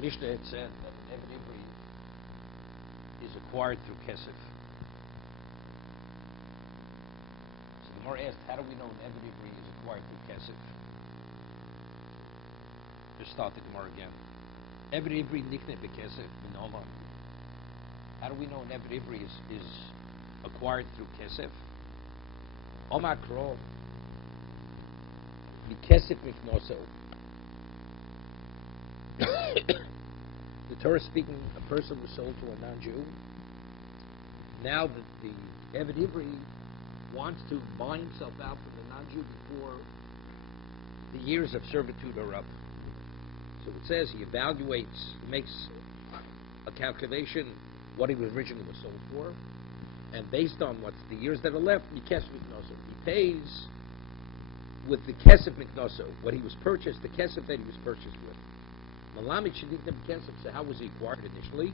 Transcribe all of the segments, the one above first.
Mishnah had said that an Eved Ivri is acquired through Kesef. So the Gemara asked, how do we know an Eved Ivri is acquired through Kesef? Just start the Gemara again. Eved Ivri nikne bekesef min olam. How do we know an Eved Ivri is acquired through Kesef? Omar Kro Mikesef mifnoso. The Torah speaking, a person was sold to a non-Jew. Now that the Eved Ivri wants to buy himself out from the non-Jew before the years of servitude are up. So it says he evaluates, makes a calculation what he was originally sold for, and based on what's the years that are left, he pays with the kesef miknoso, what he was purchased, the kesef that he was purchased with. Malamit shenikna b'kesef. So how was he acquired initially?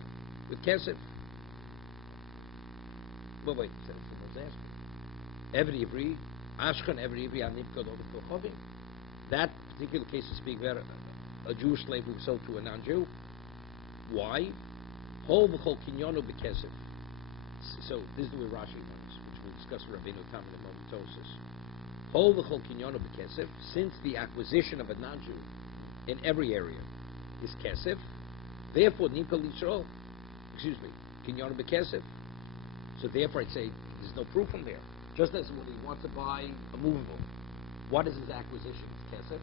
With kesef. Well, wait, someone's asking. Eved Ivri, Ashkan Eved Ivri Anipka Lovit Chovim. That particular case is speaking about a Jewish slave who was sold to a non-Jew. Why? Hol v'chol kinyono b'kesef. So this is the way Rashi learns, which we'll discuss with Rabbeinu Tam in a moment. Tosis. Hol v'chol kinyono b'kesef. Since the acquisition of a non-Jew in every area is kesef, therefore nimkal Yisrael. Excuse me, kinyono b'kesef. So therefore, I'd say there's no proof from there. Just as when he wants to buy a movable, what is his acquisition? It's kesef.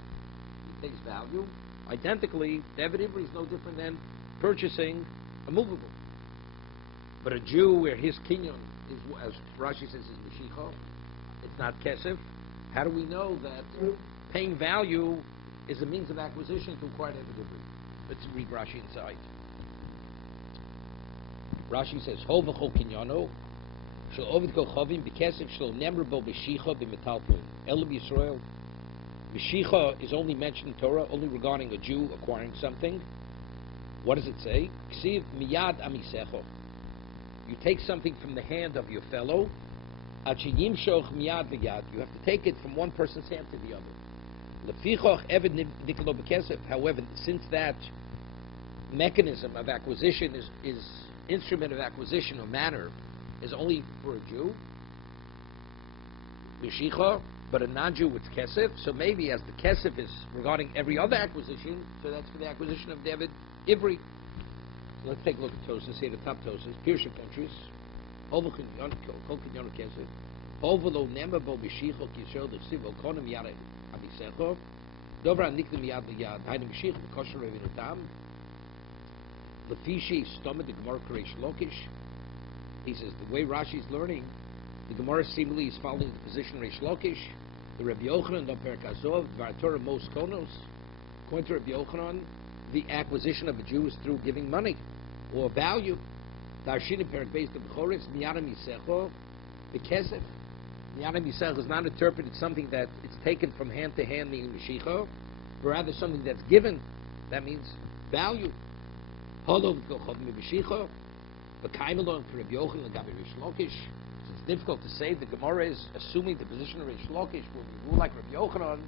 He pays value. Identically, the Eved Ivri is no different than purchasing a movable. But a Jew where his kinyon is, as Rashi says, is Mishicha, it's not kesef. How do we know that paying value is a means of acquisition to acquire Eved Ivri? Let's read Rashi inside. Rashi says, Ho v'chol kinyono, shel ovid kol chavim b'kesef shel nemer bo b'shicha b'metalpun. Elu b'Yisrael. Mishicha is only mentioned in Torah, only regarding a Jew acquiring something. What does it say? Ksiv miyad amisecho. You take something from the hand of your fellow. Achiyim shoch miyad v'yad. You have to take it from one person's hand to the other. Lefichoch eved niklo b'kesef. However, since that mechanism of acquisition is instrument of acquisition or manner is only for a Jew, Mishicha, but a non-Jew with kesef, so maybe as the kesef is regarding every other acquisition, so that's for the acquisition of Eved Ivri. So let's take a look at Tosas here, the top Tosas. Pirsha countries. Over kinyon kesef. Over lo nema bo mishicho kisher l'chsiv o konem yad abisecho. Dover aniklim yad l'yad. Hayne mishich v'kosher revinutam. Lefishi stomach the Gemara Koresh Lokish. He says the way Rashi is learning, the Gemara seemingly is following the position of Reish Lakish. The Rabbi Yochanan on Perek Azov, Dvar Torah Mos Konos. According to Rabbi Yochanan, the acquisition of a Jew is through giving money or value. Darshin in Perek Beis the B'choris Miyadam Yisecho the Kesef. Miyadam Yisecho is not interpreted something that it's taken from hand to hand, meaning Mishicha, but rather something that's given. That means value. Holov Kochov Mishicha. But Kaimelon for Rabbi Yochanan and Gabi Reish Lakish. It's difficult to say. The Gemara is assuming the position of Reish Lakish will be rule like Rabbi Yochanan.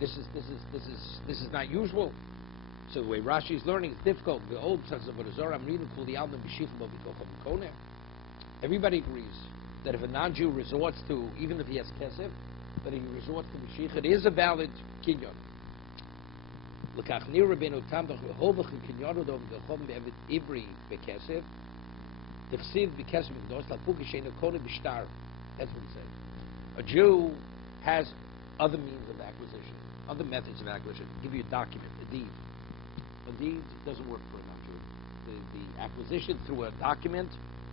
This is not usual. So the way Rashi is learning is difficult. The old says of Azor, I'm reading Kul Yalman B'Shichem B'Vikocham Koneh. Everybody agrees that if a non-Jew resorts to, even if he has kesef, that he resorts to Mashiach, it is a valid kinyon. L'kach nir Rabbeinu Tam Hovach Kinyon Odom V'Chom Be'Eved Ivri B'Kesef. T'chsiv b'kesef v'gdos l'puk yishenu kodesh b'shtar. That's what it says. A Jew has other means of acquisition, other methods of acquisition. I'll give you a document, a deed. A deed doesn't work for a non-Jew. The acquisition through a document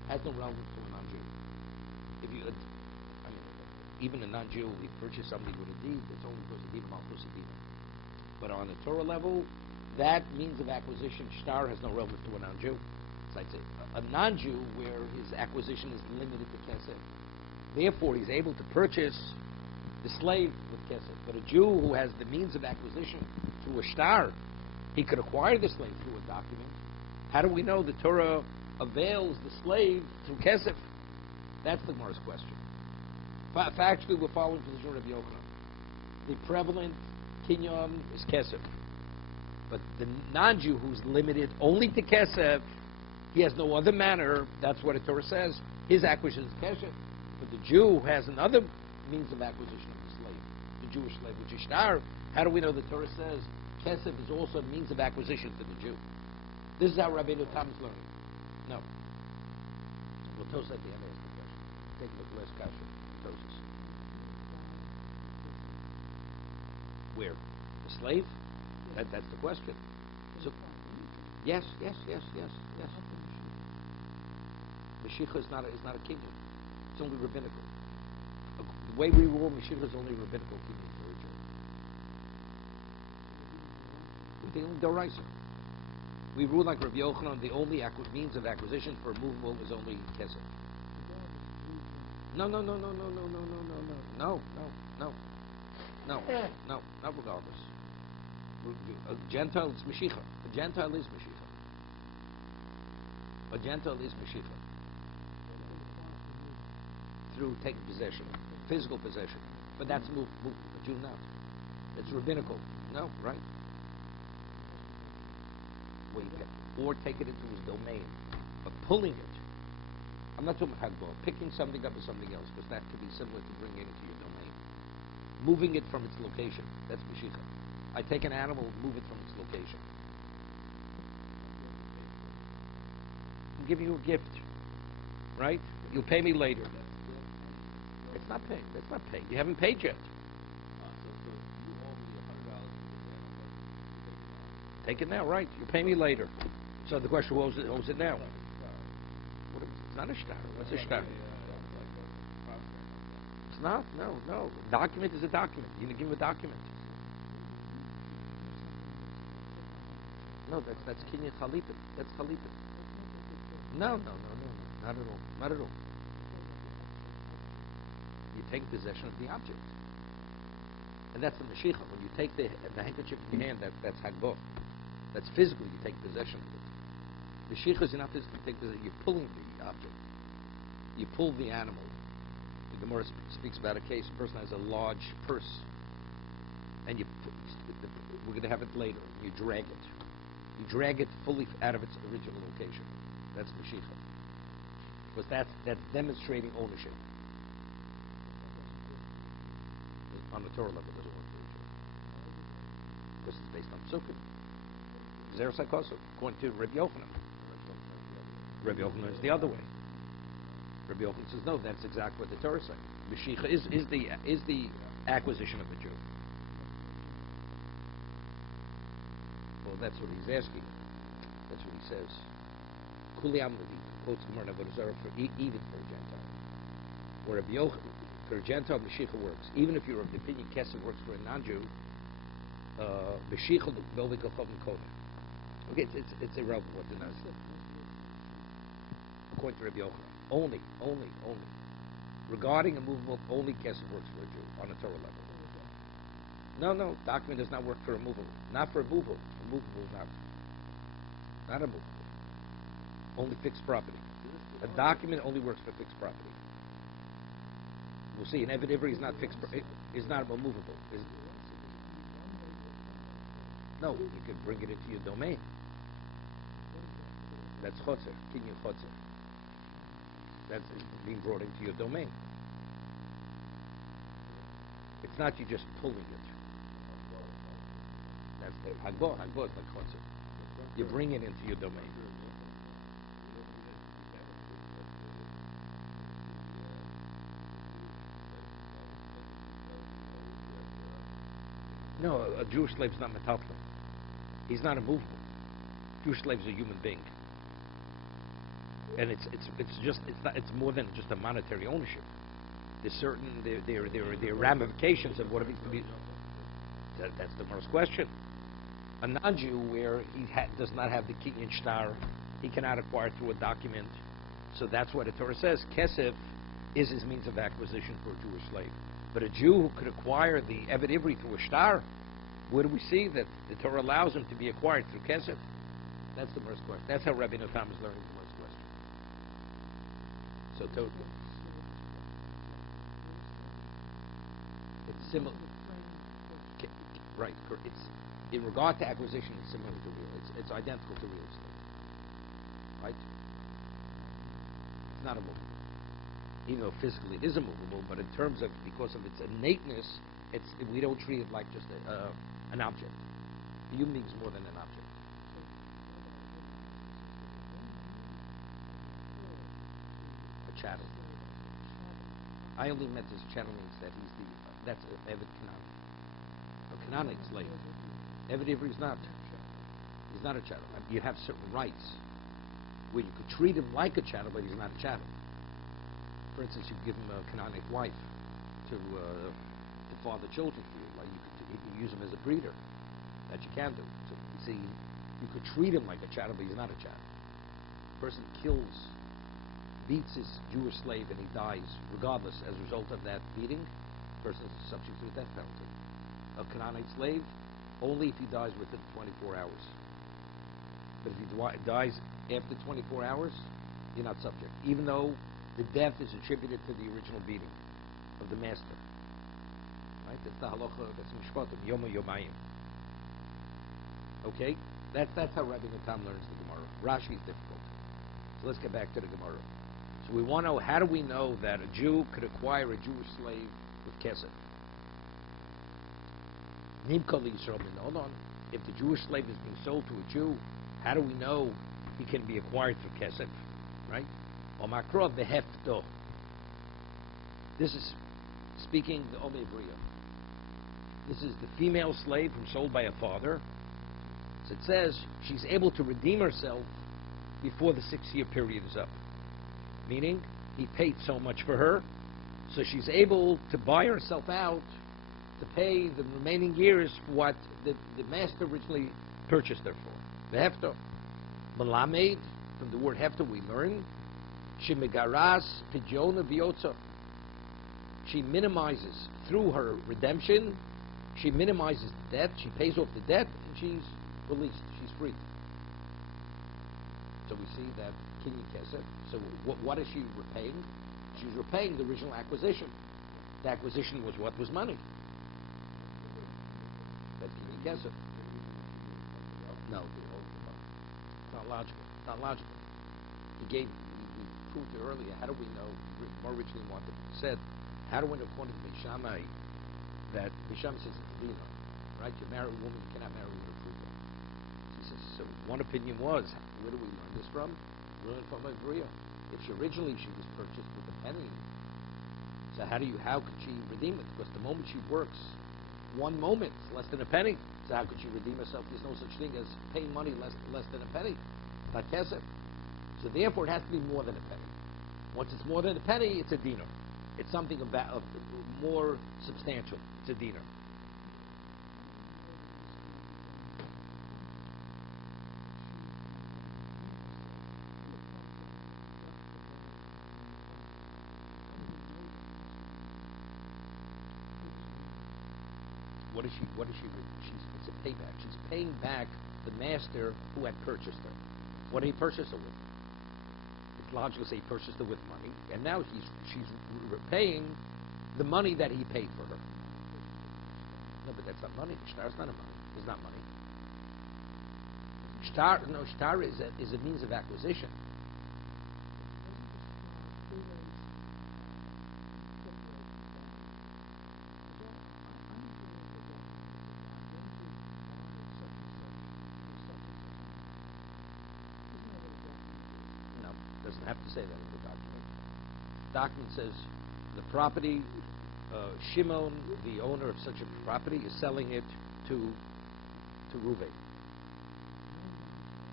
has no relevance to a non-Jew. If you, even a non-Jew, if you purchase something with a deed, it's only because of deed of malchus deed. But on a Torah level, that means of acquisition, shtar, has no relevance to a non-Jew. I'd say a non-Jew where his acquisition is limited to kesef. Therefore, he's able to purchase the slave with kesef. But a Jew who has the means of acquisition through a shtar, he could acquire the slave through a document. How do we know the Torah avails the slave through kesef? That's the Gemara's question. Factually, we're following the position of Rabbi Yochanan. The prevalent kinyon is kesef. But the non-Jew who's limited only to kesef, he has no other manner. That's what the Torah says. His acquisition is kesef. But the Jew has another means of acquisition of the slave, the Jewish slave, which is shtar. How do we know the Torah says kesef is also a means of acquisition to the Jew? This is how Rabbi Tam is learning. No. Well, Tosa at the end asked the question. Take a look at last kasha. Tosa's. Where? The slave? That's the question. So, yes. Mashiach is not a kingdom. It's only rabbinical. The way we rule Mashiach is only rabbinical kingdom for a Jew. We're dealing Doraisa. We rule like Rabbi Yochanan. The only means of acquisition for a movable is only kesef. No, not regardless. A Gentile is Mashiach. A Gentile is Mashiach. A Gentile is Mashiach. Through taking possession, physical possession. But that's move. A Jew not. It's rabbinical. No, right? Or take it into his domain. But pulling it. I'm not talking about hagbah. Picking something up with something else, because that could be similar to bringing it into your domain. Moving it from its location. That's Mashiach. I take an animal and move it from its location. I'm giving you a gift. Right? You'll pay me later. It's not paid. That's not paid. You haven't paid yet. Take it now, right? You pay me later. So the question was, owes it now? It's not a shtar. What's a shtar? It's not. No. Document is a document. You give him a document. No, that's kinyan chalipin. That's chalipin. No. Not at all. Not at all. You take possession of the object. And that's the Mashiach. When you take the handkerchief in your hand, that's hagbah. That's physical. You take possession of it. The Mashiach is not physically take possession. You're pulling the object. You pull the animal. The Gemara speaks about a case. A person has a large purse, and we're going to have it later. You drag it. You drag it fully out of its original location. That's Mashiach. Because that's demonstrating ownership. On the Torah level, it doesn't work for the Jew. Because it's based on psukim. Zeres HaKosov, according to Rabbi Yochanan. Rabbi Yochanan is the other way. Rabbi Yochanan says, no, that's exactly what the Torah says. Mashiach is the acquisition of the Jew. Well, that's what he's asking. That's what he says. Kuli Amladi quotes Gemara Avodah Zarah for even for a Gentile. Where Rabbi Yochanan, for a Gentile, Mashiach works. Even if you're of the opinion Kesef works for a non-Jew, Mashiach will be Kochavim Kodah. Okay, it's irrelevant what the Nas says. According to Rabbi Yochanan. Only. Regarding a movable, only Kesef works for a Jew on a Torah level. No, document does not work for a movable. Not for a movable. A movable, not a movable. Only fixed property. A document only works for fixed property. We'll see. An Eved Ivri is not fixed. Is not movable. No, you can bring it into your domain. That's chotzer, kinyan chotzer. That's being brought into your domain. It's not you just pulling it. That's the hagbah. Hagbah is like chotzer. You bring it into your domain. No, a Jewish slave is not metaltalin. He's not immovable. Jewish slave is a human being, and it's more than just a monetary ownership. There's certain there are ramifications of what it means to be. That's the first question. A non-Jew where he does not have the kinyan shtar, he cannot acquire through a document. So that's what the Torah says. Kesef is his means of acquisition for a Jewish slave. But a Jew who could acquire the Eved Ivri through a shtar, where do we see that the Torah allows him to be acquired through kesef? That's the first question. That's how Rabbi Tam is learning the first question. So totally. It's similar. Right. in regard to acquisition, it's similar to real. It's identical to real estate, right? It's not immovable, even though physically it is immovable. But in terms of because of its innateness, we don't treat it like just an object. The human being is more than an object. A chattel. I only meant as chattel means that that's Eved Canaan. A Canaanite slave. Eved Ivri is not. He's not a chattel. You have certain rights where you could treat him like a chattel, but he's not a chattel. For instance, you give him a Canaanite wife to father children for you. Like you could use him as a breeder. That you can do. So you see, you could treat him like a chattel, but he's not a chattel. A person beats his Jewish slave, and he dies, regardless, as a result of that beating. The person is subject to a death penalty. A Canaanite slave, only if he dies within 24 hours. But if he dies after 24 hours, you're not subject, even though the death is attributed to the original beating of the master. Right? That's the halacha, that's mishpatim, yoma yomayim. Okay? That's how Rabbi Natan learns the Gemara. Rashi is difficult. So let's get back to the Gemara. So we want to know, how do we know that a Jew could acquire a Jewish slave with kesef? Hold on. If the Jewish slave is being sold to a Jew, how do we know he can be acquired for kesef? Right? Omakro behefto. This is speaking the Omebria. This is the female slave who's sold by a father. So it says she's able to redeem herself before the 6-year period is up. Meaning, he paid so much for her, so she's able to buy herself out to pay the remaining years for what the master originally purchased her for. The hefto. Malamed, from the word hefto we learn, Shemigaras pidjona biotza. She minimizes, through her redemption, she minimizes the debt, she pays off the debt, and she's released, she's free. So we see that Kinyi Kesef. So what is she repaying? She's repaying the original acquisition. The acquisition was what was money. That's Kinyi Kesef. No. It's not logical. It's not logical. We proved it earlier. How do we know? More originally said, how do we know according to Bishamai that Bishamai says it's a dinar, right? You marry a woman, you cannot marry with approval. She says, so one opinion was, where do we learn this from? We learn from Ivria. If she was purchased with a penny, so how could she redeem it? Because the moment she works, one moment, less than a penny. So how could she redeem herself? There's no such thing as paying money less than a penny. Not kesef. So therefore, it has to be more than a penny. Once it's more than a penny, it's a dinar. It's something about more substantial. It's a dinar. It's a payback. She's paying back the master who had purchased her. What did he purchase her with? It's logical to say he purchased her with money, and now she's repaying the money that he paid for her. No, but that's not money. Shtar is not a money. It's not money. Shtar is a means of acquisition. Doesn't have to say that in the document. The document says the property, Shimon, the owner of such a property, is selling it to Reuven.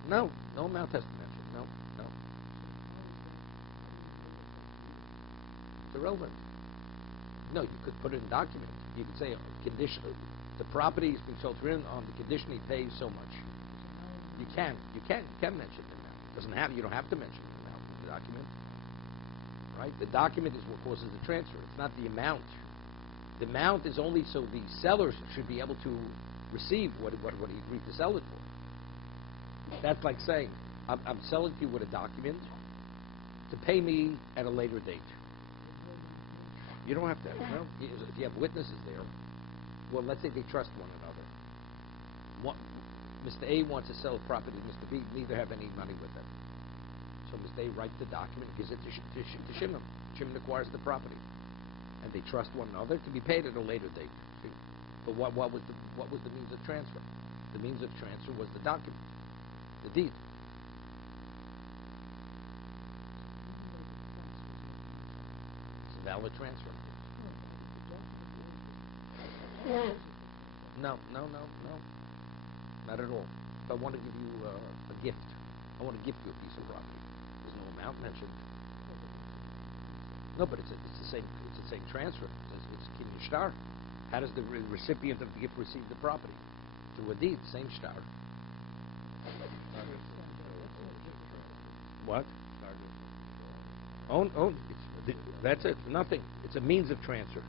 No amount has to mention. No. It's irrelevant. No, you could put it in a document. You could say condition. The property is being sold to him on the condition he pays so much. You can mention the amount. You don't have to mention the amount in the document. Right? The document is what causes the transfer. It's not the amount. The amount is only so the seller should be able to receive what he agreed to sell it for. That's like saying, I'm selling to you with a document to pay me at a later date. You don't have to. If you have witnesses there, well, let's say they trust one another. Mr. A wants to sell a property to Mr. B, neither have any money with them. So Mr. A writes the document and gives it to Shimon. Shimon acquires the property. And they trust one another to be paid at a later date. But what was the means of transfer? The means of transfer was the document, the deed. It's a valid transfer. No. Not at all. If I want to give you a gift, I want to gift you a piece of property. There's no amount mentioned. No, but it's the same transfer. It's kinyan shtar. How does the recipient of the gift receive the property? Through a deed, same shtar. What? That's it. Nothing. It's a means of transfer.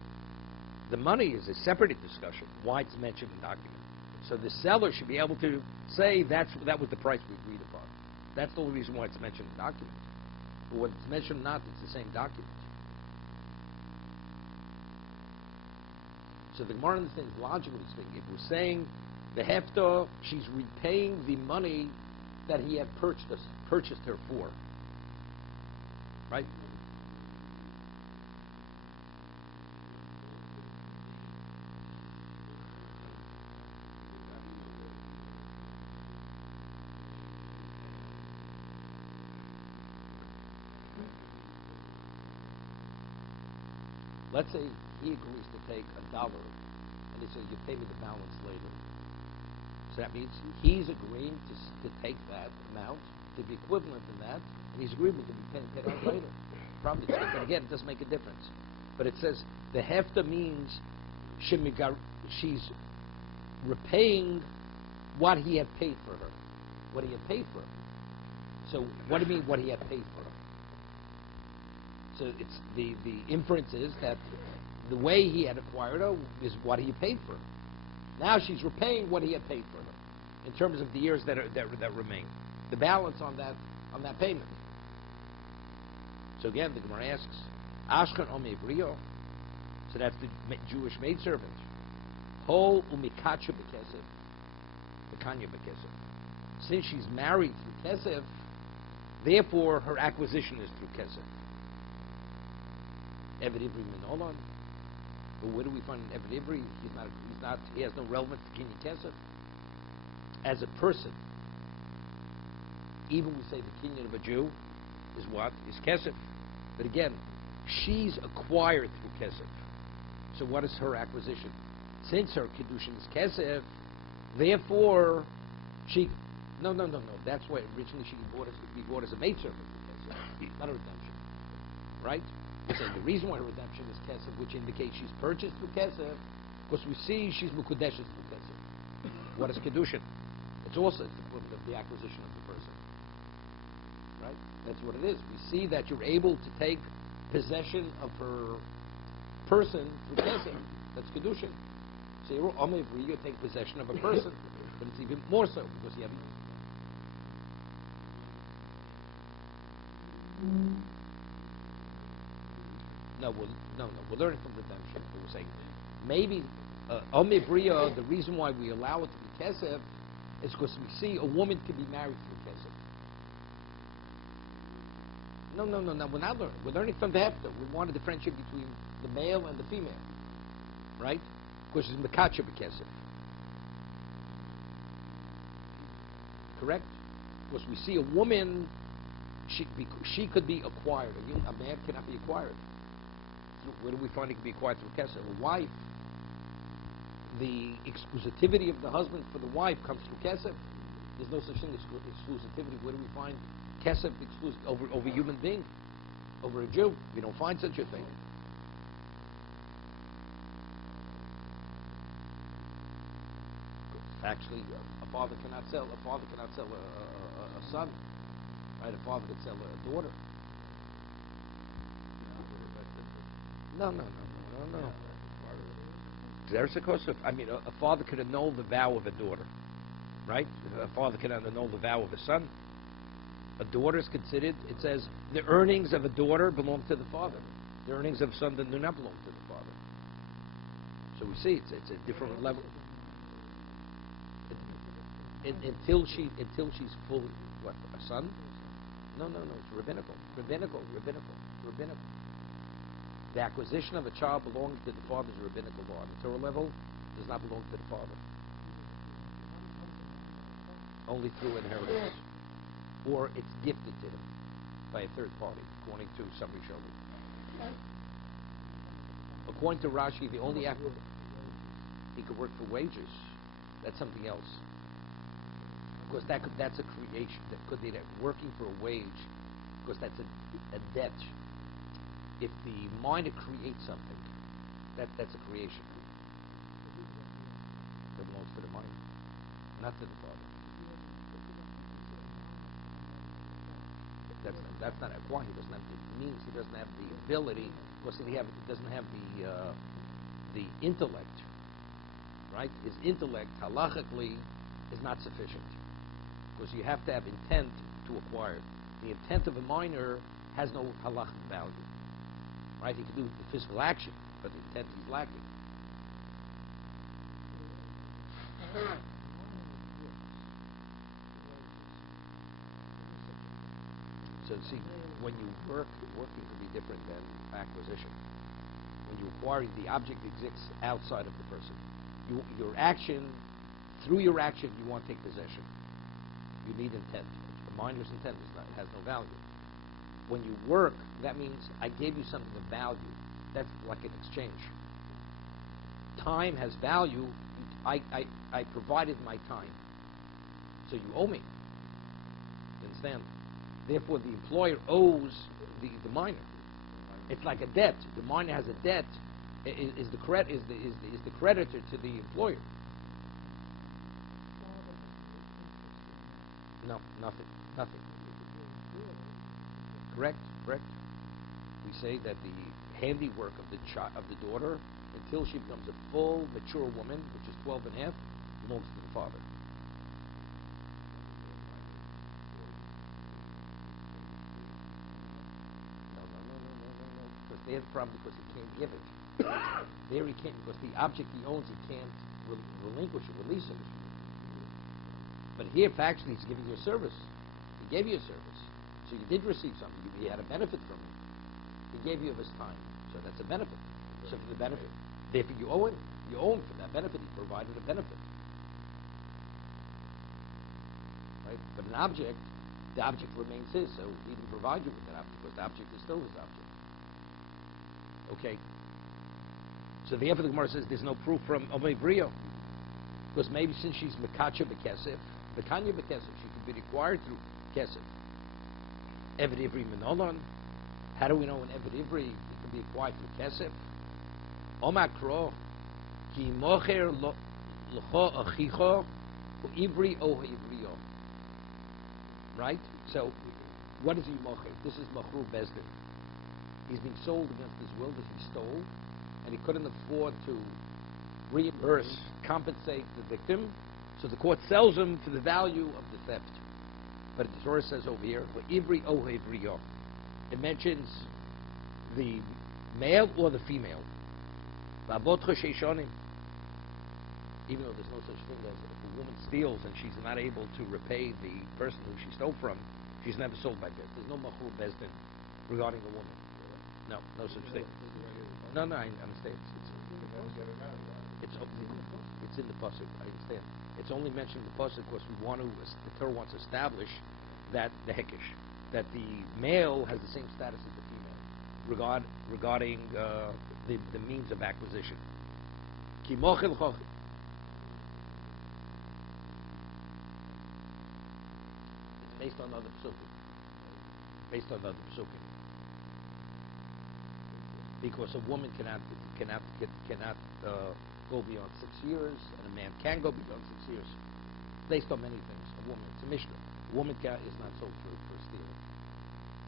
The money is a separate discussion. Why it's mentioned in the document. So the seller should be able to say that was the price we agreed upon. That's the only reason why it's mentioned in the document. But whether it's mentioned or not, it's the same document. So the Gemara understands, logically speaking, if we're saying the hefta, she's repaying the money that he had purchased her for. Right? Let's say he agrees to take $1, and he says, you pay me the balance later. So that means he's agreeing to take that amount, to be equivalent in that, and he's agreeable to be paid out later. Probably, but again, it doesn't make a difference. But it says, the hefta means she's repaying what he had paid for her. What he had paid for her. So what do you mean, what he had paid for her? So it's the inference is that the way he had acquired her is what he paid for her. Now she's repaying what he had paid for her in terms of the years that remain. The balance on that payment. So again, the Gemara asks, Ashkan Omi Brio. So that's the Jewish maidservant. Hol umikacha bekesef, bekanya bekesef. Since she's married through kesef, therefore her acquisition is through kesef. Eved Ivri Minolan. But where do we find an Eved Ivri? He has no relevance to Kinyan Kesef. As a person, even we say the Kinyan of a Jew is what? Is Kesef. But again, she's acquired through Kesef. So what is her acquisition? Since her kiddushin is Kesef, therefore she... No. That's why originally she be bought as a maidservant for Kesef, not a redemption. Right? We're saying the reason why her redemption is Kesef, which indicates she's purchased through Kesef, because we see she's Mukudeshes through Kesef. What is Kiddushin? It's also the acquisition of the person. Right? That's what it is. We see that you're able to take possession of her person through Kesef. That's Kiddushin. So you take possession of a person, but it's even more so, because you have... No, we're learning from redemption. We're saying maybe Omer Bria, the reason why we allow it to be Kesef is because we see a woman can be married through Kesef. No, we're not learning. We're learning from the Hefta. We want to differentiate between the male and the female. Right? Because it's Mekacha B'Kesef. Correct? Because we see a woman, she could be acquired. A man cannot be acquired. Where do we find it can be acquired through Kesef? A wife, the exclusivity of the husband for the wife comes through Kesef. There's no such thing as exclusivity. Where do we find Kesef over a human being? Over a Jew? We don't find such a thing. Actually, a father cannot sell a son. Right? A father could sell a daughter. No. There's a course of, a father could annul the vow of a daughter, right? A father can annul the vow of a son. A daughter is considered, it says, the earnings of a daughter belong to the father. The earnings of a son do not belong to the father. So we see it's a different level. until she's full. What, a son? No. It's rabbinical. The acquisition of a child belonging to the father is a rabbinical law. At the Torah level, does not belong to the father. Only through inheritance, or it's gifted to him by a third party, according to some Rishonim. According to Rashi, the only act he could work for wages. That's something else. Because that's a creation. That could be that working for a wage, because that's a debt. If the minor creates something, that's a creation. That belongs to the minor, not to the father. That's not why he doesn't have the means. He doesn't have the ability. Because he doesn't have the intellect. Right? His intellect, halachically, is not sufficient. Because you have to have intent to acquire. The intent of a minor has no halachic value. Right? He can do the physical action, but the intent he's lacking. So see, when you working can be different than acquisition. When you acquire, the object exists outside of the person. Your action, through your action, you want to take possession. You need intent. The minor's intent has no value. When you work, that means I gave you something of value. That's like an exchange. Time has value. I provided my time. So you owe me. You understand? Therefore, the employer owes the minor. It's like a debt. The minor has a debt. Is the creditor to the employer? No, nothing. Correct. We say that the handiwork of the daughter, until she becomes a full, mature woman, which is 12 and a half, belongs to the father. Because they have a problem because he can't give it. There he can't, because the object he owns, he can't relinquish it, release it. But here, factually, he's giving you a service. He gave you a service. So you did receive something. He had a benefit from it. He gave you of his time. So that's a benefit. So for the benefit, therefore you owe him. You owe him for that benefit. He provided a benefit. Right? But an object, the object remains his. So he didn't provide you with that object because the object is still his object. Okay. So therefore the Gemara says there's no proof from Omei Brio. Because maybe since she's Mekacha Bekesef, Mekanya Bekesef, she could be required through Kesef. Eved Ivri Minonon. How do we know an Eved Ivri can be acquired through Kesef? Omakro, Ki Mocher L'cho Achicho, Ivri O Ivrio. Right? So, what is he Mocher? This is Machru Bezdin. He's being sold against his will that he stole, and he couldn't afford to reimburse, compensate the victim, so the court sells him for the value of the theft. But the Torah says over here, Ivri O Ivrio. It mentions the male or the female. Even though there's no such thing as if a woman steals and she's not able to repay the person who she stole from, she's never sold by debt. There's no Machur Bezdin regarding a woman. No such thing. No, I understand. It's in the pasuk. I understand. It's only mentioned in the pasuk because the Torah wants to establish that the hekesh, that the male has the same status as the female regarding the means of acquisition. Ki mochel choch. It's based on other psukim. Because a woman cannot go beyond 6 years, and a man can go beyond 6 years. Based on many things. A woman, it's a Mishnah. A woman is not sold for stealing.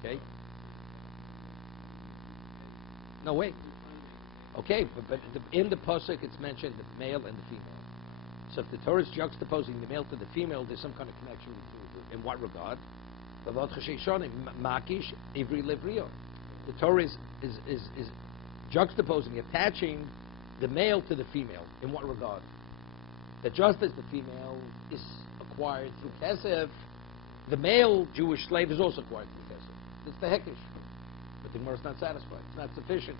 Okay? No, wait. Okay, but in the pasuk it's mentioned the male and the female. So if the Torah is juxtaposing the male to the female, there's some kind of connection between the two. In what regard? Makish, Ivri Levrio. The Torah is juxtaposing, attaching the male to the female. In what regard? That just as the female is acquired through kesef, the male Jewish slave is also acquired through kesef. It's the hekish. But the Gemara is not satisfied. It's not sufficient.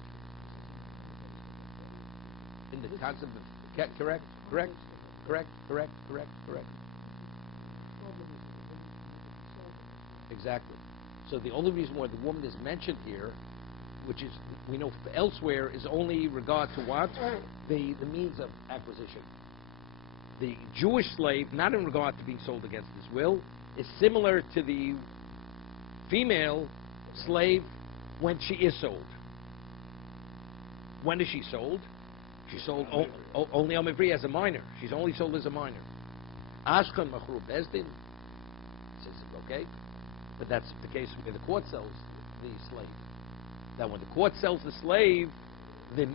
In the concept of correct. Exactly. So the only reason why the woman is mentioned here, which is we know elsewhere, is only regard to what? The means of acquisition. The Jewish slave, not in regard to being sold against his will, is similar to the female slave when she is sold. When is she sold? She's sold only Omivri as a minor. She's only sold as a minor. Ashkan Machru Bezdin says, okay, but that's the case where the court sells the slave. Now, when the court sells the slave, the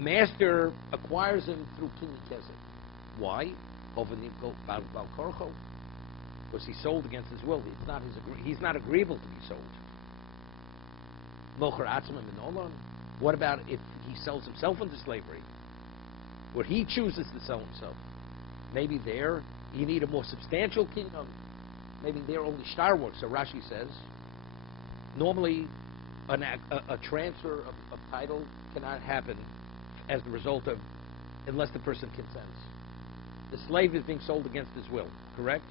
master acquires him through Kinyi Kesef. Why? Because he's sold against his will. It's not he's not agreeable to be sold. What about if he sells himself into slavery, where he chooses to sell himself? Maybe there you need a more substantial kingdom. Maybe there only star works. So Rashi says, normally a transfer of title cannot happen as the result of, unless the person consents. The slave is being sold against his will, correct?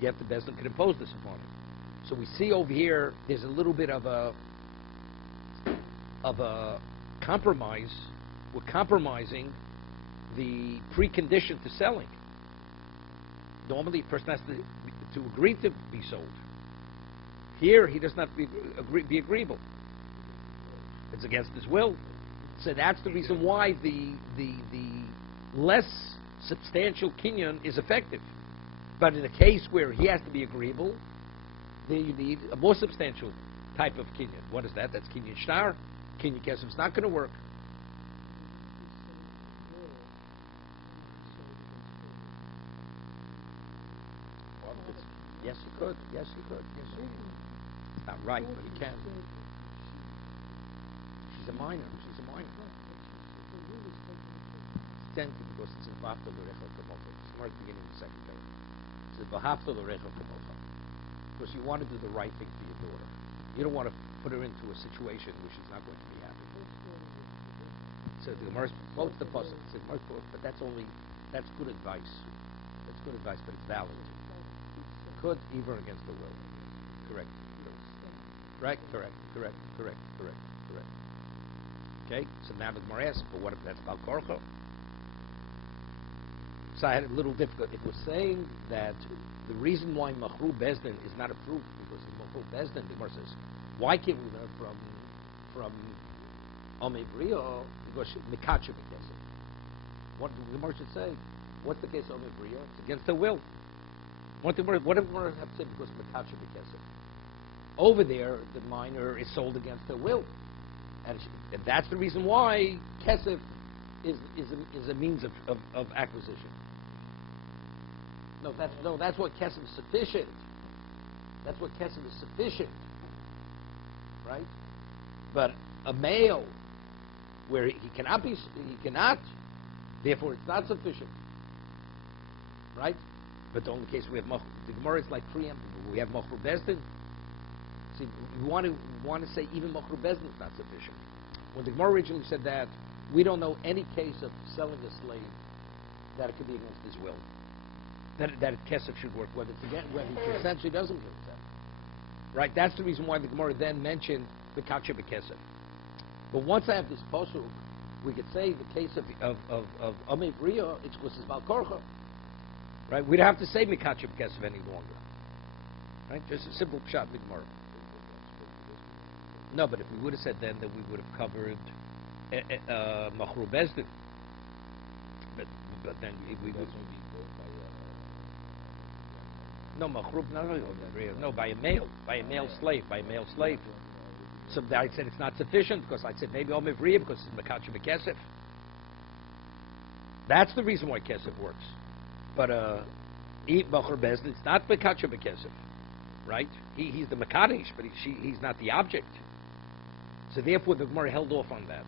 Yet the Bezdin can impose this upon him. So we see over here, there's a little bit of a compromise. We're compromising the precondition to selling. Normally, a person has to agree to be sold. Here, he does not be agreeable. It's against his will. So that's the reason why the less substantial kinyan is effective. But in a case where he has to be agreeable, then you need a more substantial type of kinyan. What is that? That's kinyan shtar. Kinyan kesef is not going to work. Well, yes, he could. Yes, he could. Yes, he could. It's not right, but he can. She's a minor. She's a minor. It's because it's in Vafta L'Recha Kamocha. It's the beginning of the second page. It's Vafta L'Recha Kamocha. Because you want to do the right thing for your daughter. You don't want to put her into a situation where she's not going to be happy. So the Gemara quotes the pasuk. But that's good advice. That's good advice, but it's valid. Could even against the will. Correct. Right? Correct. Okay? So now the Gemara asks, but what if that's Bal Korcho? So I had a little difficult. It was saying that the reason why Machru Bezdin is not approved because in Machru Bezdin, the Gemara says, why can't we learn from Omivriya? Because Mikacha B'Kesef. What the Gemara should say? What's the case of Omivriya? It's against the will. What did the Gemara have to say? Because Mikacha B'Kesef. Over there, the minor is sold against her will, and that's the reason why Kesef is a means of acquisition. That's what Kesef is sufficient. That's what Kesef is sufficient, right? But a male, where he cannot, therefore it's not sufficient, right? But the only case we have the Gemara is like preemptive. We have Machru Bezdin. See, we want to say even Machru Bezdin is not sufficient. When the Gemara originally said that, we don't know any case of selling a slave that it could be against his will. That Kesef should work, whether he consents or doesn't consent. Right? That's the reason why the Gemara then mentioned the Kacha B'Kesef. But once I have this posuk, we could say the case of Amei Bria, it's because it's Bal Korcha. Right? We don't have to say Mikacha B'Kesef any longer. Right? Just a simple pshat in the Gemara. No, but if we would have said then that we would have covered Machru Bezdin. But then we would... No, Machru, no, by a male slave. So I said it's not sufficient because I said maybe Omivriya because it's Mekacha B'Kesef. That's the reason why Kesef works. But Machru Bezdin, it's not Mekacha B'Kesef, right? He's the Mekadish, but he's not the object. So therefore the Gemara held off on that.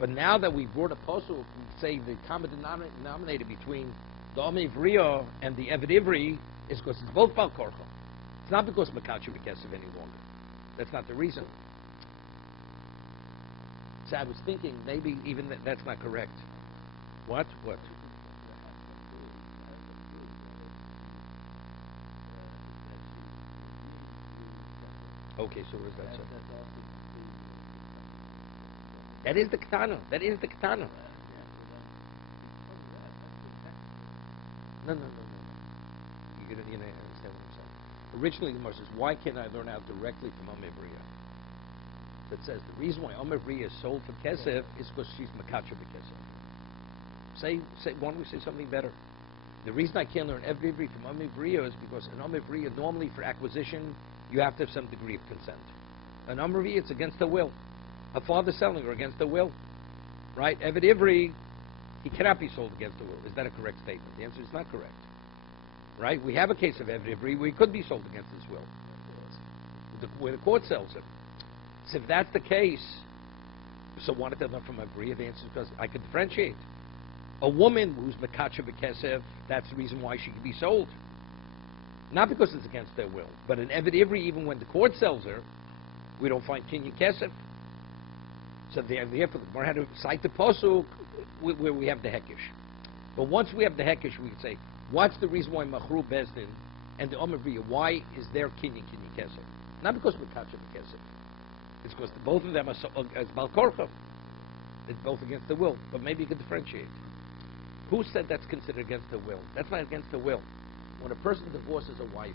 But now that we brought a posuk, we say the common denominator between The Omer Ivriya and the Eved Ivri is because it's both Bal Korcha. It's not because Makacha B'Kesev any longer. That's not the reason. So I was thinking maybe even that's not correct. What? What? Okay, so where's that? That is the Ketana. That is the Ketana. No. You understand what I'm saying? Originally, the Gemara says, why can't I learn out directly from Omer Ivriya? That says the reason why Omer Ivriya is sold for Kesef is because she's Makacha B'Kesef. Say, why don't we say something better? The reason I can't learn Eved Ivri from Omer Ivriya is because in Omer Ivriya, normally for acquisition, you have to have some degree of consent. An Omer Ivriya, it's against the will. A father selling her against the will. Right? Eved Ivri, he cannot be sold against the will. Is that a correct statement? The answer is not correct. Right? We have a case of Eved Ivri where he could be sold against his will. Where the court sells him. So if that's the case, so why did they learn from Ivriya? The answer is because I could differentiate. A woman who's Makacha B'Kesev, that's the reason why she can be sold. Not because it's against their will. But in Eved Ivri, even when the court sells her, we don't find Kinyan Kesef. So therefore, the Gemara had to cite the Pasuk where we have the Hekish. But once we have the Hekish, we can say, what's the reason why Machru Bezdin and the Omer Ivriya, why is there Kinyan Kesef? Not because we're Makacha B'Kesef. It's because both of them are as Bal Korcha. It's both against the will. But maybe you can differentiate. Who said that's considered against the will? That's not against the will. When a person divorces a wife,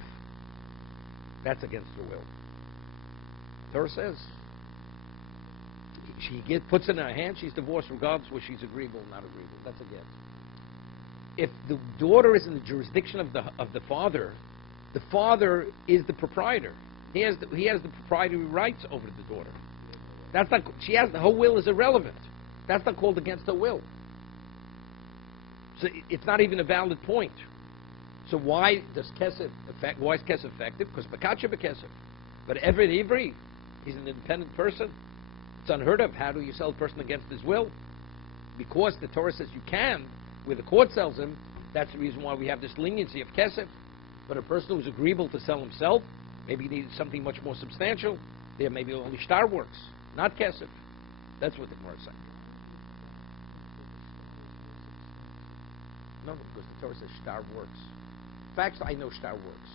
that's against her will. Torah says she puts it in her hand, she's divorced regardless whether she's agreeable or not agreeable. That's against. If the daughter is in the jurisdiction of the father is the proprietor. He has the proprietary rights over the daughter. That's not. Her will is irrelevant. That's not called against her will. So it's not even a valid point. So why does Kesef affect? Why is Kesef effective? Because Makacha B'Kesef. But Eved Ivri, he's an independent person. It's unheard of. How do you sell a person against his will? Because the Torah says you can, where the court sells him. That's the reason why we have this leniency of Kesef. But a person who's agreeable to sell himself, maybe he needs something much more substantial. There maybe only Shtar works, not Kesef. That's what the Gemara is saying. No, because the Torah says Shtar works. In fact, I know Shtar works.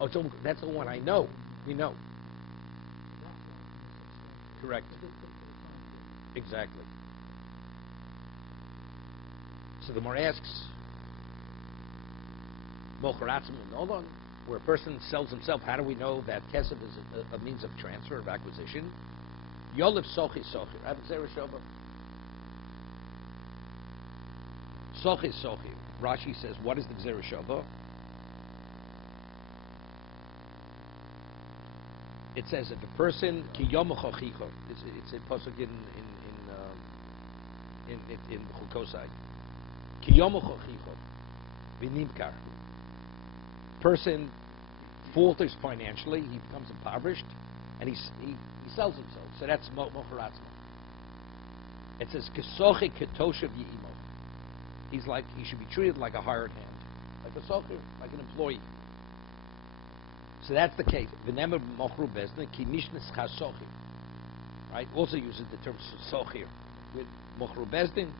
Oh, so that's the one I know. We know. Correct. Exactly. So the Gemara asks, where a person sells himself, how do we know that Kesef is a means of transfer, of acquisition? Yoliv sochi sochi. Rabbi Kalatsky. Sochi sochi. Rashi says, what is the Gzera Shava? It says that the person ki yom chochicho. It's a pasuk in Chukosai. Ki yom chochicho v'nimkar. Person falters financially, he becomes impoverished, and he sells himself. So that's mocharatzma. It says kesochi ketoshev yi'imo. He should be treated like a hired hand, like a socher, like an employee. So that's the case. V'nemer mochru bezdin ki mishnas chasochi. Right? Also uses the term socher with mochru bezdin.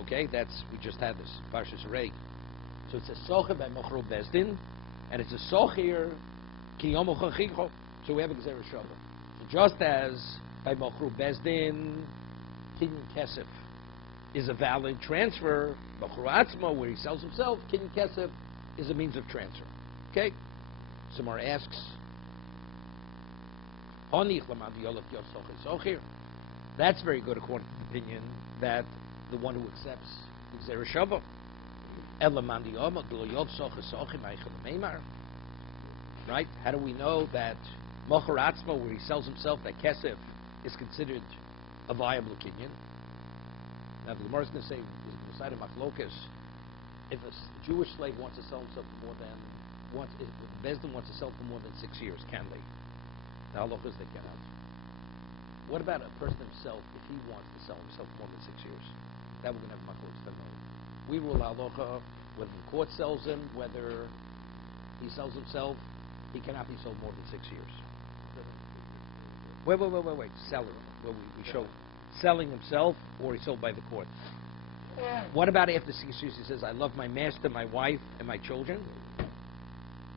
Okay, we just had this parshas rei. So it's a socher by mochru bezdin, and it's a socher ki yom chochicho. So we have a gzera shava. So just as by mochru bezdin, kinyan kesef is a valid transfer, mochru atzma, where he sells himself, kinyan kesef is a means of transfer. Okay. Samar asks, that's very good according to the opinion that the one who accepts the Gzera Shava. Right? How do we know that Mocher Atzma, where he sells himself, that Kesef is considered a viable kinyan? Now the Gemara is going to say, the side of Machlokas, if a Jewish slave wants to sell himself for more than if Bezdin wants to sell for more than 6 years, can they? The halachas they cannot. What about a person himself if he wants to sell himself for more than 6 years? That we're going to have machlokas tonight. We rule halacha whether the court sells him, whether he sells himself, he cannot be sold more than 6 years. Wait. Selling. Well, we show selling himself or he's sold by the court. What about after 6 years he says, I love my master, my wife, and my children?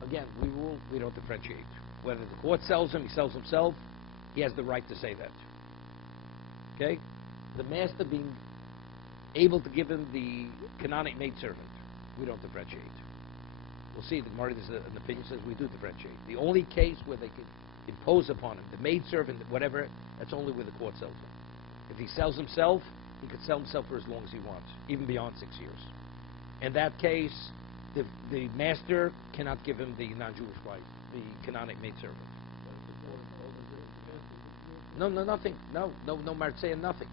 Again, we rule, we don't differentiate. Whether the court sells him, he sells himself, he has the right to say that. Okay? The master being able to give him the canonic maidservant, we don't differentiate. We'll see, the Gemara, there's an opinion says we do differentiate. The only case where they could impose upon him, the maidservant, whatever, that's only where the court sells him. If he sells himself, he could sell himself for as long as he wants, even beyond 6 years. In that case, the master cannot give him the non-Jewish wife, the canonic maidservant. No, nothing. No, Marseille, nothing.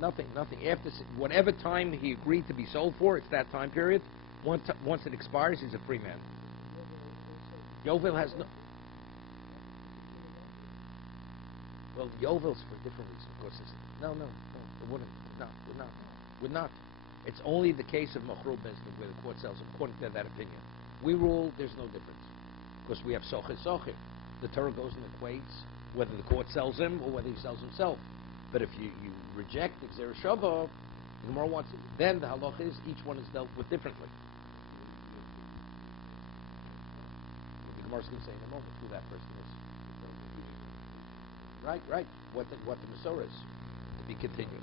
Nothing. After whatever time he agreed to be sold for, it's that time period. Once it expires, he's a free man. Yovel has no. Well, Yovel's for a different reason. Of course, no. It wouldn't. Would not. It's only the case of Machrul Bezdin where the court sells him, according to that opinion. We rule there's no difference because we have Sochit. The Torah goes and equates whether the court sells him or whether he sells himself. But if you reject the Gzera Shava, the Gemara wants it. Then the halach is each one is dealt with differently. The Gemara is going to say in a moment who that person is. Right. What the Masorah is. To be continued.